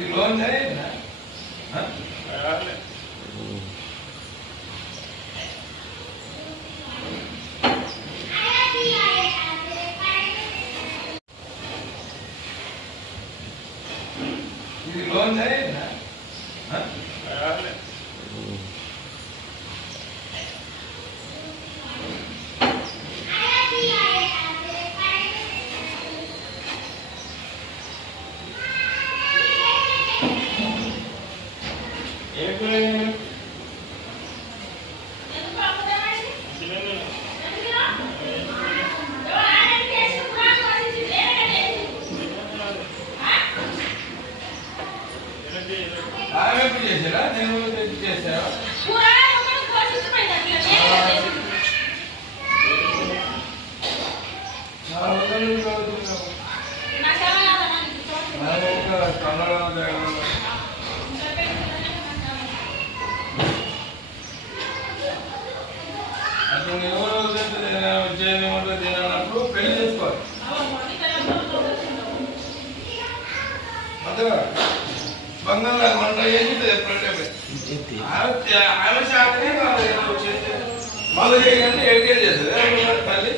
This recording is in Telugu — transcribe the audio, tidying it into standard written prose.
लोन है ना लोन है ना చేసారా నేను చేసావా అప్పుడు ఎవరు తినప్పుడు పెళ్లి చేసుకోవాలి అంతేగా బంగాళ వంట చేసి ఆమె శాఖనే మళ్ళీ చేయాలంటే 8 చేస్తుంది తల్లి